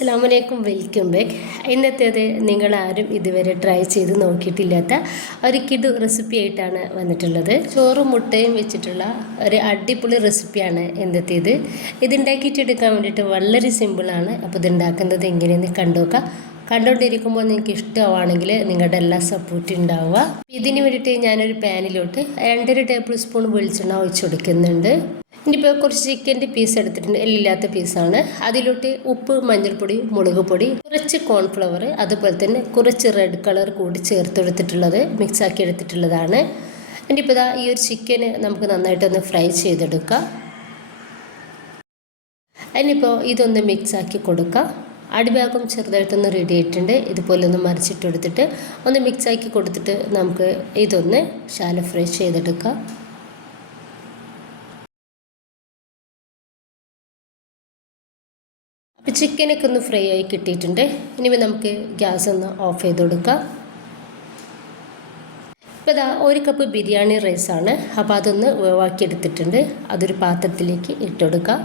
അസ്സാം വലൈക്കും welcome back. ഇന്നത്തേത് നിങ്ങളാരും ഇതുവരെ ട്രൈ ചെയ്ത് നോക്കിയിട്ടില്ലാത്ത ഒരു കിടു റെസിപ്പി ആയിട്ടാണ് വന്നിട്ടുള്ളത്. ചോറും മുട്ടയും വെച്ചിട്ടുള്ള ഒരു അടിപൊളി റെസിപ്പിയാണ് ഇന്നത്തേത്. ഇതുണ്ടാക്കിയിട്ടെടുക്കാൻ വേണ്ടിയിട്ട് വളരെ സിമ്പിളാണ് അപ്പോൾ ഇതുണ്ടാക്കുന്നത് എങ്ങനെയെന്ന് കണ്ടുനോക്കാം കണ്ടുകൊണ്ടിരിക്കുമ്പോൾ നിങ്ങൾക്ക് ഇഷ്ടമാണെങ്കിൽ നിങ്ങളുടെ എല്ലാ സപ്പോർട്ടും ഉണ്ടാവുക. ഇതിന് വേണ്ടിയിട്ട് ഞാനൊരു പാനിലോട്ട് രണ്ടര ടേബിൾ സ്പൂൺ വെളിച്ചെണ്ണ ഒഴിച്ചു കൊടുക്കുന്നുണ്ട്. ഇനിയിപ്പോൾ കുറച്ച് ചിക്കന്റെ പീസ് എടുത്തിട്ടുണ്ട്. എല്ലില്ലാത്ത പീസാണ് അതിലോട്ട് ഉപ്പ് മഞ്ഞൾപ്പൊടി മുളക് പൊടി കുറച്ച് കോൺഫ്ലവർ അതുപോലെ തന്നെ കുറച്ച് റെഡ് കളർ കൂടി ചേർത്ത് ചേർത്തെടുത്തിട്ടുള്ളത് മിക്സാക്കി എടുത്തിട്ടുള്ളതാണ്. ഇനിയിപ്പോൾ ഇതാ ഈ ഒരു ചിക്കന് നമുക്ക് നന്നായിട്ടൊന്ന് ഫ്രൈ ചെയ്തെടുക്കാം. അതിനിപ്പോൾ ഇതൊന്ന് മിക്സാക്കി കൊടുക്കാം. അടിഭാഗം ചെറുതായിട്ടൊന്ന് റെഡി ആയിട്ടുണ്ട്. ഇതുപോലെ ഒന്ന് മറിച്ചിട്ടെടുത്തിട്ട് ഒന്ന് മിക്സാക്കി കൊടുത്തിട്ട് നമുക്ക് ഇതൊന്ന് ശാല ഫ്രൈ ചെയ്തെടുക്കാം. ചിക്കനൊക്കെ ഒന്ന് ഫ്രൈ ആയി കിട്ടിയിട്ടുണ്ട്. ഇനി നമുക്ക് ഗ്യാസ് ഒന്ന് ഓഫ് ചെയ്ത് കൊടുക്കാം. ഇപ്പോൾ ഇതാ ഒരു കപ്പ് ബിരിയാണി റൈസാണ് അപ്പോൾ അതൊന്ന് വേവാക്കി എടുത്തിട്ടുണ്ട്. അതൊരു പാത്രത്തിലേക്ക് ഇട്ടുകൊടുക്കാം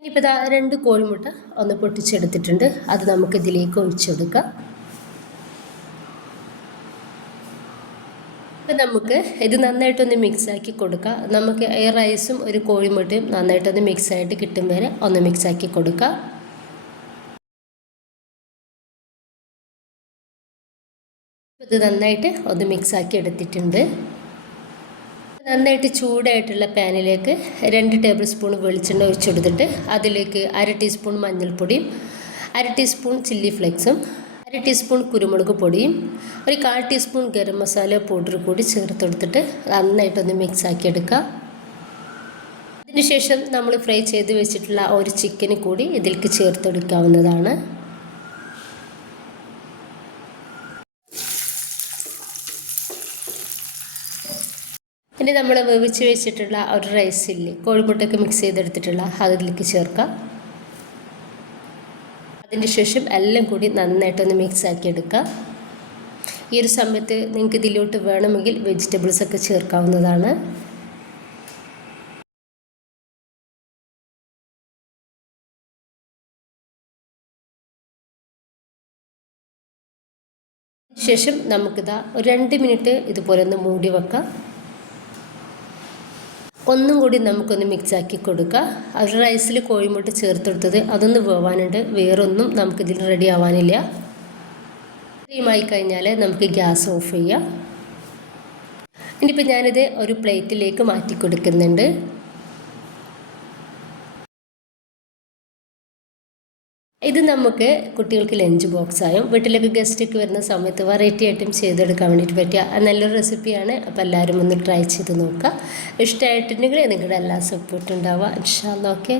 ഇനിയിപ്പോൾ ഇതാ രണ്ട് കോഴിമുട്ട ഒന്ന് പൊട്ടിച്ചെടുത്തിട്ടുണ്ട്. അത് നമുക്ക് ഇതിലേക്ക് ഒഴിച്ചെടുക്കാം അപ്പം നമുക്ക് ഇത് നന്നായിട്ടൊന്ന് മിക്സാക്കി കൊടുക്കുക നമുക്ക് ഈ റൈസും ഒരു കോഴിമുട്ടയും നന്നായിട്ടൊന്ന് മിക്സായിട്ട് കിട്ടും വരെ ഒന്ന് മിക്സാക്കി കൊടുക്കുക ഇത് നന്നായിട്ട് ഒന്ന് മിക്സാക്കി എടുത്തിട്ടുണ്ട്. നന്നായിട്ട് ചൂടായിട്ടുള്ള പാനിലേക്ക് രണ്ട് ടേബിൾ സ്പൂൺ വെളിച്ചെണ്ണ ഒഴിച്ചെടുത്തിട്ട് അതിലേക്ക് അര ടീസ്പൂൺ മഞ്ഞൾപ്പൊടിയും അര ടീസ്പൂൺ ചില്ലി ഫ്ലേക്സും അര ടീസ്പൂൺ കുരുമുളക് പൊടിയും ഒരു കാൽ ടീസ്പൂൺ ഗരം മസാല പൗഡർ കൂടി ചേർത്തെടുത്തിട്ട് നന്നായിട്ടൊന്ന് മിക്സ് ആക്കി എടുക്കുക അതിനുശേഷം നമ്മൾ ഫ്രൈ ചെയ്ത് വെച്ചിട്ടുള്ള ഒരു ചിക്കന് കൂടി ഇതിലേക്ക് ചേർത്തെടുക്കാവുന്നതാണ്. ഇനി നമ്മൾ വേവിച്ച് വെച്ചിട്ടുള്ള ഒരു റൈസ് ഇല്ലേ കോഴിമുട്ടൊക്കെ മിക്സ് ചെയ്തെടുത്തിട്ടുള്ള അതിലേക്ക് ചേർക്കാം. അതിന് ശേഷം എല്ലാം കൂടി നന്നായിട്ടൊന്ന് മിക്സ് ആക്കി എടുക്കുക. ഈ ഒരു സമയത്ത് നിങ്ങൾക്ക് ഇതിലോട്ട് വേണമെങ്കിൽ വെജിറ്റബിൾസ് ഒക്കെ ചേർക്കാവുന്നതാണ്. ശേഷം നമുക്കിതാ ഒരു രണ്ട് മിനിറ്റ് ഇതുപോലെ ഒന്ന് മൂടി വെക്കാം. ഒന്നും കൂടി നമുക്കൊന്ന് മിക്സാക്കി കൊടുക്കുക അത് റൈസിൽ കോഴിമുട്ട ചേർത്തെടുത്തത് അതൊന്ന് വേവാനുണ്ട് വേറൊന്നും നമുക്കിതിൽ റെഡി ആവാനില്ല. ക്രീമായി കഴിഞ്ഞാൽ നമുക്ക് ഗ്യാസ് ഓഫ് ചെയ്യാം. ഇനിയിപ്പോൾ ഞാനിത് ഒരു പ്ലേറ്റിലേക്ക് മാറ്റി കൊടുക്കുന്നുണ്ട് ഇത് നമുക്ക് കുട്ടികൾക്ക് ലഞ്ച് ബോക്സായും വീട്ടിലേക്ക് ഗസ്റ്റൊക്കെ വരുന്ന സമയത്ത് വെറൈറ്റി ഐറ്റം ചെയ്തെടുക്കാൻ വേണ്ടിയിട്ട് പറ്റിയ നല്ലൊരു റെസിപ്പിയാണ് അപ്പോൾ എല്ലാവരും ഒന്ന് ട്രൈ ചെയ്ത് നോക്കുക. ഇഷ്ടമായിട്ടുണ്ടെങ്കിൽ നിങ്ങളുടെ എല്ലാ സപ്പോർട്ടും ഉണ്ടാവുക. ഇൻഷാല്ല ഓക്കെ